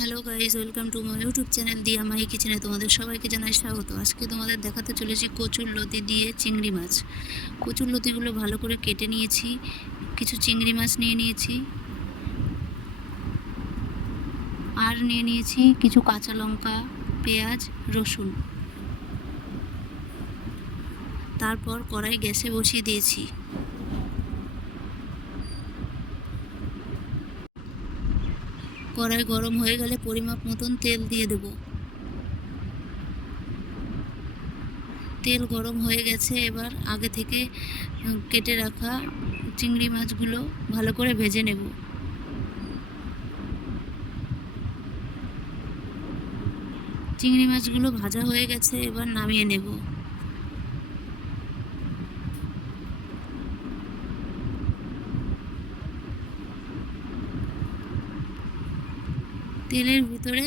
Hello guys, welcome to my YouTube channel দিয়া মাই কিচেনে তোমাদের সবাইকে জানাই স্বাগত। আজকে তোমাদের দেখাতে চলেছি কচুর লতি দিয়ে চিংড়ি মাছ। কচুর লতিগুলো ভালো করে কেটে নিয়েছি, কিছু চিংড়ি মাছ নিয়ে নিয়েছি, আর নিয়ে নিয়েছি কিছু কাঁচা লঙ্কা, পেঁয়াজ, রসুন। তারপর কড়াই গ্যাসে বসিয়ে দিয়েছি। কড়াই গরম হয়ে গেলে পরিমাপ মতন তেল দিয়ে দেব। তেল গরম হয়ে গেছে, এবার আগে থেকে কেটে রাখা চিংড়ি মাছগুলো ভালো করে ভেজে নেব। চিংড়ি মাছগুলো ভাজা হয়ে গেছে, এবার নামিয়ে নেব। তেলের ভিতরে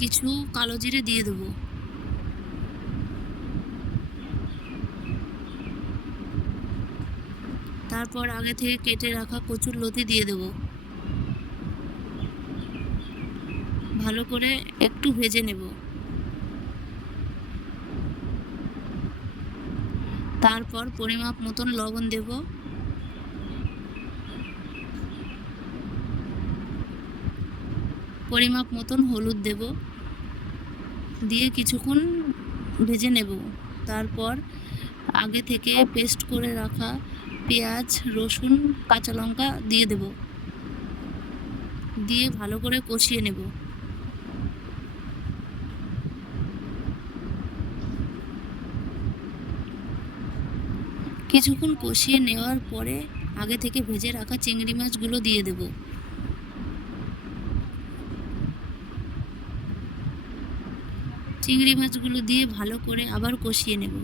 কিছু কালো জিরে দিয়ে দেবো। তারপর আগে থেকে কেটে রাখা কচুর লতি দিয়ে দেব। ভালো করে একটু ভেজে নেব। তারপর পরিমাপ মতন লবণ দেব। পরিমাপ মতন হলুদ দেব, দিয়ে কিছুক্ষণ ভেজে নেব। তারপর আগে থেকে পেস্ট করে রাখা পেঁয়াজ, রসুন, কাঁচা লঙ্কা দিয়ে দেব, দিয়ে ভালো করে কষিয়ে নেব। কিছুক্ষণ কষিয়ে নেওয়ার পরে আগে থেকে ভেজে রাখা চিংড়ি মাছগুলো দিয়ে দেব। চিংড়ি মাছগুলো দিয়ে ভালো করে আবার কষিয়ে নেব।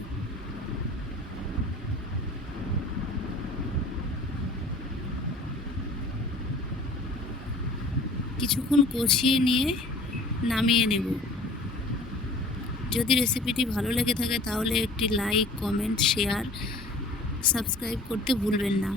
কিছুক্ষণ কষিয়ে নিয়ে নামিয়ে নেব। যদি রেসিপিটি ভালো লেগে থাকে তাহলে একটি লাইক, কমেন্ট, শেয়ার, সাবস্ক্রাইব করতে ভুলবেন না।